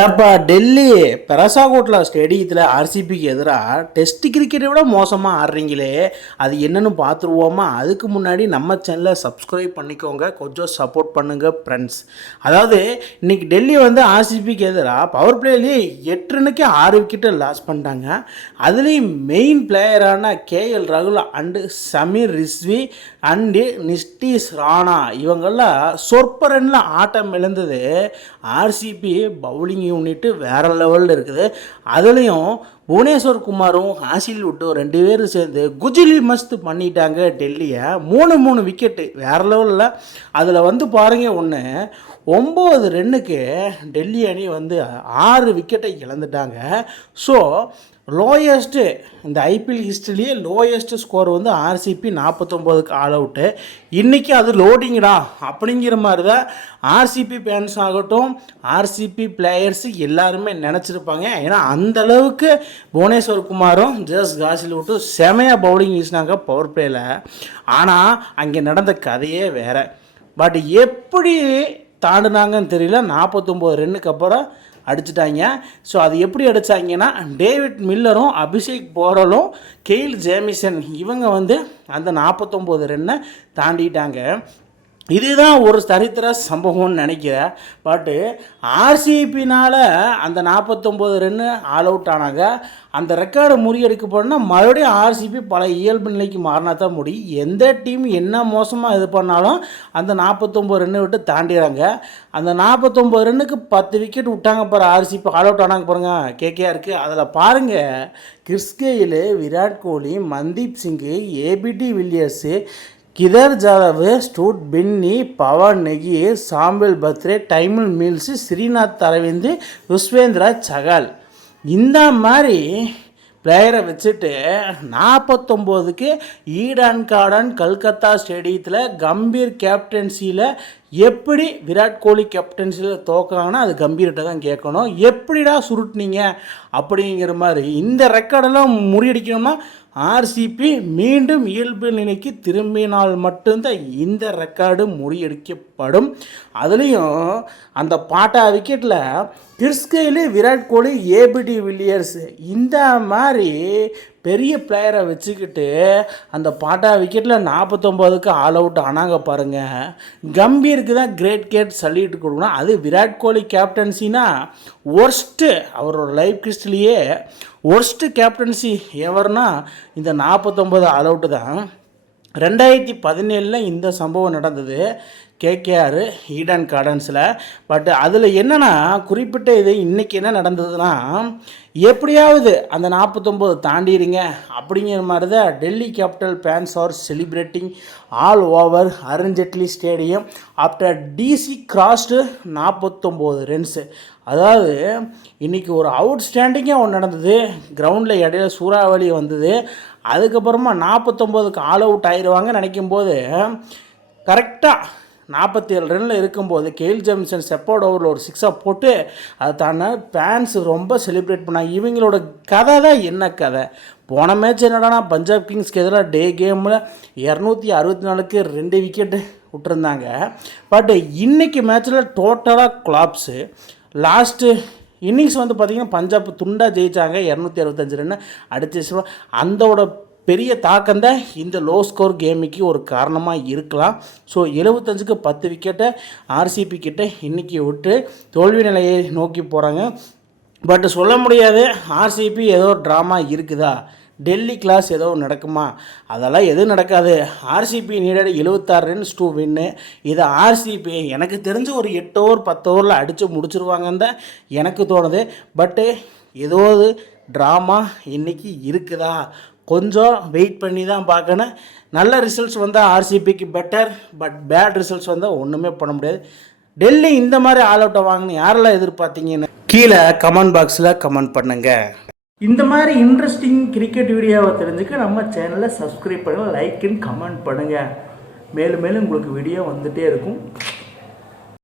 ஏப்பா டெல்லி பெரசாகோட்லா ஸ்டேடியத்தில் ஆர்சிபிக்கு எதிராக டெஸ்ட் கிரிக்கெட்டை விட மோசமாக ஆடுறீங்களே, அது என்னென்னு பார்த்துருவோமா? அதுக்கு முன்னாடி நம்ம சேனலை சப்ஸ்கிரைப் பண்ணிக்கோங்க, கொஞ்சம் சப்போர்ட் பண்ணுங்கள் ஃப்ரெண்ட்ஸ். அதாவது இன்றைக்கி டெல்லி வந்து ஆர்சிபிக்கு எதிராக பவர் பிளேலேயே 8 ரன்னுக்கு 6 விக்கெட்டை லாஸ் பண்ணிட்டாங்க. அதுலேயும் மெயின் பிளேயரான கேஎல் ராகுல் அண்டு சமீர் ரிஸ்வி அண்டு நிஸ்டீஸ் ராணா இவங்கெல்லாம் சொற்ப ரனில் ஆட்டம் இழந்தது. ஆர்சிபி பவுலிங் யூனிட்டு வேறு லெவலில் இருக்குது. அதுலேயும் புவனேஸ்வர் குமாரும் ஹாசில் விட்டும் 2 பேரும் சேர்ந்து குஜிலி மஸ்த் பண்ணிட்டாங்க டெல்லியை. 3 விக்கெட்டு வேறு லெவலில். அதில் வந்து பாருங்கள், 9 ரன்னுக்கு டெல்லி அணி வந்து 6 விக்கெட்டை இழந்துட்டாங்க. ஸோ லோயஸ்ட்டு இந்த ஐபிஎல் ஹிஸ்ட்ரிலேயே லோயஸ்ட்டு ஸ்கோர் வந்து ஆர்சிபி 49க்கு ஆல் அவுட்டு. இன்றைக்கி அது லோடிங்கடா அப்படிங்கிற மாதிரி தான் ஆர்சிபி ஃபேன்ஸ் ஆகட்டும், ஆர்சிபி பிளேயர்ஸு எல்லாருமே நினச்சிருப்பாங்க. ஏன்னா அந்தளவுக்கு புவனேஸ்வர் குமாரும் ஜஸ் காசில் விட்டு செமையாக பவுலிங் வீசினாங்க பவர் பிளேயில். ஆனால் அங்கே நடந்த கதையே வேறு. பட் எப்படி தாண்டினாங்கன்னு தெரியல. 49 ரன்னுக்கு அப்புறம் அடிச்சிட்டாங்க. ஸோ அது எப்படி அடித்தாங்கன்னா, டேவிட் மில்லரும் அபிஷேக் போரலும் கெயில் ஜேமிசன் இவங்க வந்து அந்த 49 ரன்னை தாண்டிட்டாங்க. இதுதான் ஒரு சரித்திர சம்பவம்னு நினைக்கிறேன். பட்டு ஆர்சிபினால் அந்த 49 ரன்னு ஆல் அவுட் ஆனாங்க. அந்த ரெக்கார்டை முறியடிக்கப்படனா மறுபடியும் ஆர்சிபி பல இயல்பு நிலைக்கு மாறினா தான் முடியும். எந்த டீம் என்ன மோசமாக இது பண்ணாலும் அந்த 49 ரன்னை விட்டு தாண்டிடுறாங்க. அந்த 49 ரன்னுக்கு 10 விக்கெட் விட்டாங்க பாரு, ஆர்சிபி ஆல் அவுட் ஆனாங்க பாருங்கள். கேகேஆருக்கு அதில் பாருங்கள், கிறிஸ் கெயில், விராட் கோலி, மன்தீப் சிங்கு, ஏபிடி வில்லியர்ஸு, கிதர் ஜாதவ், ஸ்டூட் பின்னி, பவன் நெகி, சாம்பல் பத்ரே, டைமில் மில்ஸு, ஸ்ரீநாத் அரவிந்த், யுஸ்வேந்திரா சகால் இந்த மாதிரி பிளேயரை வச்சுட்டு 49க்கு ஈடன் கார்டன் கல்கத்தா ஸ்டேடியத்தில் கம்பீர் கேப்டன்சியில் எப்படி விராட் கோலி கேப்டன்சியில் தோக்குறாங்கன்னா அது கம்பீர்கிட்ட தான் கேட்கணும். எப்படிடா சுருட்டினீங்க அப்படிங்கிற மாதிரி. இந்த ரெக்கார்டெல்லாம் முறியடிக்கணும்னா ஆர்சிபி மீண்டும் இயல்பு நிலைக்கு திரும்பினால் மட்டும்தான் இந்த ரெக்கார்டு முறியடிக்கப்படும். அதுலேயும் அந்த பாட்டா விக்கெட்டில் Chris Gayle, Virat Kohli, APD Villiers இந்த மாதிரி பெரிய பிளேயரை வச்சுக்கிட்டு அந்த பாட்டா விக்கெட்டில் 49க்கு ஆல் அவுட் ஆனாங்க பாருங்கள். கம்பீருக்கு தான் கிரேட் கேட் சல்யூட் கொடுக்கணும். அது விராட் கோலி கேப்டன்சினா ஒர்ஸ்ட்டு, அவரோட லைஃப் ஹிஸ்ட்ரிலேயே ஒர்ஸ்ட்டு கேப்டன்சி எவர்னா இந்த 49 ஆல் அவுட்டு தான். 2017 இந்த சம்பவம் நடந்தது கேகேஆர் ஈடன் கார்டன்ஸில். பட் அதில் என்னென்னா குறிப்பிட்ட இது இன்றைக்கி என்ன நடந்ததுன்னா, எப்படியாவது அந்த 49 தாண்டிடுங்க அப்படிங்கிற மாதிரி தான் Delhi capital fans are celebrating all over Arun Jaitley stadium after DC crossed 49 runs. அதாவது இன்றைக்கி ஒரு அவுட்ஸ்டாண்டிங்காக ஒன்று நடந்தது. கிரவுண்டில் இடையில சூறாவளி வந்தது. அதுக்கப்புறமா 49க்கு ஆல் அவுட் ஆயிடுவாங்க நினைக்கும்போது கரெக்டாக 47 ரனில் இருக்கும்போது கெயில் ஜேமிசன் செப்போர்ட் ஓவரில் ஒரு 6 போட்டு அதை தானே ஃபேன்ஸ் ரொம்ப செலிப்ரேட் பண்ணாங்க. இவங்களோட கதை தான் என்ன கதை? போன மேட்ச் என்னடானா பஞ்சாப் கிங்ஸ்க்கு எதிராக டே கேமில் 264க்கு 2 விக்கெட்டு விட்டுருந்தாங்க. பட் இன்றைக்கி மேட்ச்சில் டோட்டலாக கொலாப்ஸு. லாஸ்ட்டு இன்னிங்ஸ் வந்து பார்த்திங்கன்னா பஞ்சாப் துண்டாக ஜெயித்தாங்க, 265 ரன்னு அடிச்சு. அந்தோட பெரிய தாக்கம்தான் இந்த லோ ஸ்கோர் கேமுக்கு ஒரு காரணமாக இருக்கலாம். ஸோ 75க்கு 10 விக்கெட்டை ஆர்சிபி கிட்ட இன்றைக்கி விட்டு தோல்வி நிலையை நோக்கி போகிறாங்க. பட் சொல்ல முடியாது ஆர்சிபி ஏதோ ட்ராமா இருக்குதா, டெல்லி கிளாஸ் ஏதோ நடக்குமா? அதெல்லாம் எதுவும் நடக்காது. ஆர்சிபி நீடட் 76 ரன்ஸ் டு வின்னு. இதை ஆர்சிபி எனக்கு தெரிஞ்சு ஒரு 8 ஓவர் 10 ஓவரில் அடித்து முடிச்சிருவாங்கன்னு தான் எனக்கு தோணுது. பட்டு ஏதோ ட்ராமா இன்றைக்கி இருக்குதா, கொஞ்சம் வெயிட் பண்ணி தான் பார்க்கணும். நல்ல ரிசல்ட்ஸ் வந்தால் ஆர்சிபிக்கு பெட்டர், பட் பேட் ரிசல்ட்ஸ் வந்தால் ஒன்றுமே பண்ண முடியாது. டெல்லி இந்த மாதிரி ஆல் அவுட்டை வாங்கினு யாரெல்லாம் எதிர்பார்த்தீங்கன்னு கீழே கமெண்ட் பாக்ஸில் கமெண்ட் பண்ணுங்கள். இந்த மாதிரி இன்ட்ரெஸ்டிங் கிரிக்கெட் வீடியோவை தெரிஞ்சுக்க நம்ம சேனலை சப்ஸ்கிரைப் பண்ணுங்கள், லைக் அண்ட் கமெண்ட் பண்ணுங்கள். மேலும் மேலும் உங்களுக்கு வீடியோ வந்துகிட்டே இருக்கும்.